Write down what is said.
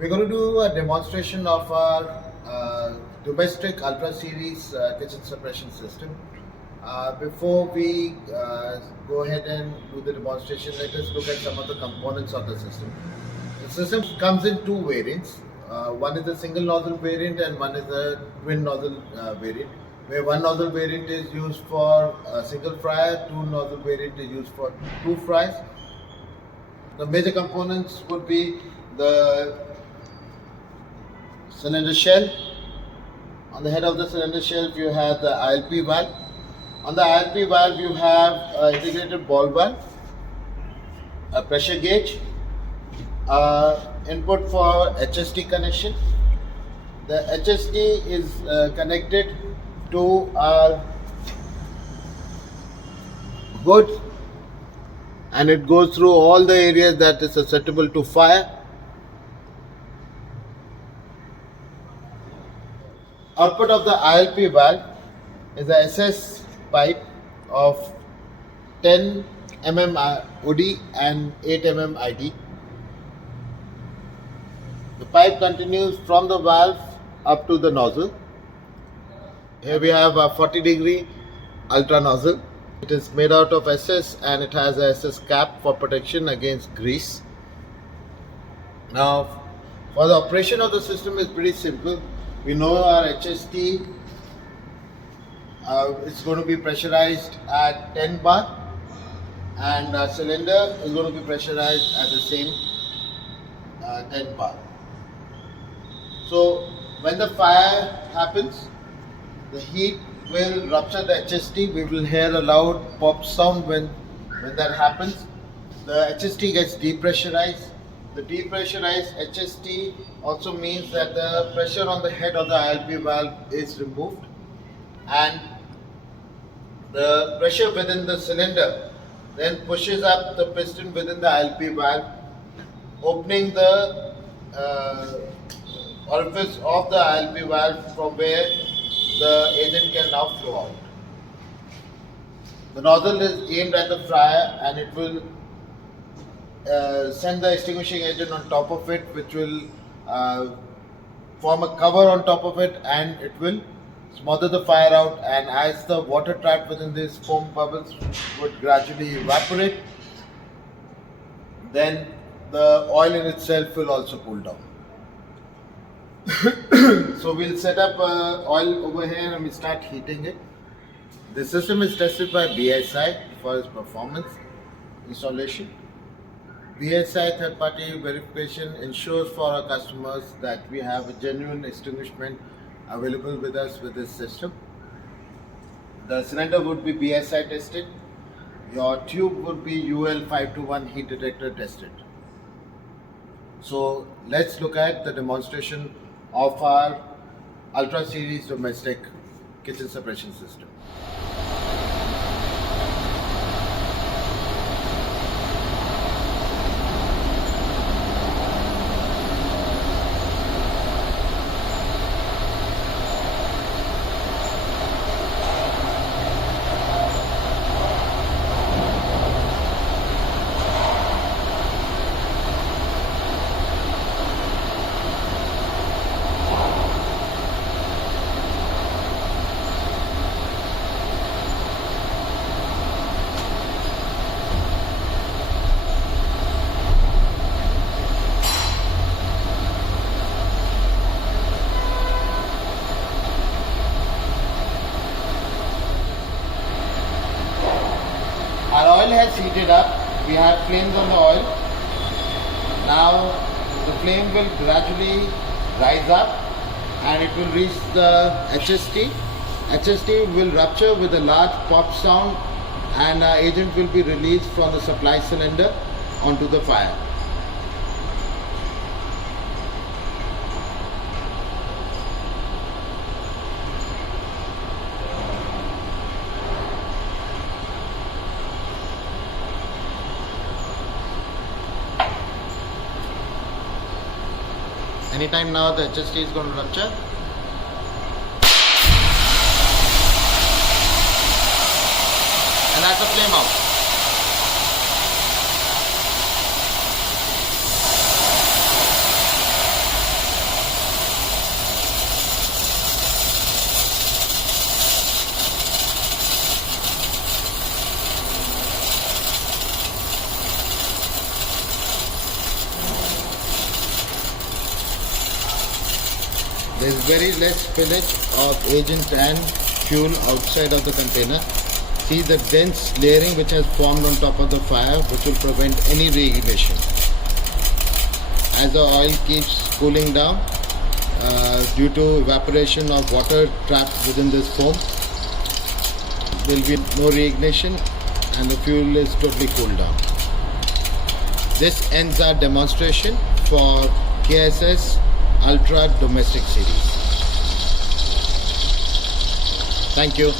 We're going to do a demonstration of our domestic Ultra Series kitchen suppression system. Before we go ahead and do the demonstration, let us look at some of the components of the system. The system comes in two variants. One is a single nozzle variant and one is a twin nozzle variant, where one nozzle variant is used for a single fryer, two nozzle variant is used for two fryers. The major components would be the cylinder shell. On the head of the cylinder shelf you have the ILP valve. On the ILP valve you have an integrated ball valve, a pressure gauge, input for HST connection. The HST is connected to our hood and it goes through all the areas that is susceptible to fire. Output of the ILP valve is a SS pipe of 10 mm OD and 8 mm ID. The pipe continues from the valve up to the nozzle. Here we have a 40-degree ultra nozzle. It is made out of SS and it has a SS cap for protection against grease. Now, for the operation of the system is pretty simple. We know our HST is going to be pressurized at 10 bar and our cylinder is going to be pressurized at the same 10 bar. So when the fire happens, the heat will rupture the HST. We will hear a loud pop sound when that happens. The HST gets depressurized. The depressurized HST also means that the pressure on the head of the ILP valve is removed and the pressure within the cylinder then pushes up the piston within the ILP valve, opening the orifice of the ILP valve from where the agent can now flow out. The nozzle is aimed at the fryer and it will send the extinguishing agent on top of it, which will form a cover on top of it and it will smother the fire out, and as the water trapped within these foam bubbles would gradually evaporate, then the oil in itself will also cool down. So we'll set up oil over here and we start heating it. The system is tested by BSI for its performance installation. BSI third-party verification ensures for our customers that we have a genuine extinguishment available with us with this system. The cylinder would be BSI tested. Your tube would be UL 521 heat detector tested. So let's look at the demonstration of our Ultra Series domestic kitchen suppression system. Our oil has heated up. We have flames on the oil. Now the flame will gradually rise up and it will reach the HST. HST will rupture with a large pop sound and our agent will be released from the supply cylinder onto the fire. Anytime now the HST is going to rupture. And that's the flame out. There is very less spillage of agent and fuel outside of the container. See the dense layering which has formed on top of the fire, which will prevent any reignition. As the oil keeps cooling down, due to evaporation of water trapped within this foam, there will be no reignition and the fuel is totally cooled down. This ends our demonstration for KSS Ultra Domestic Series. Thank you.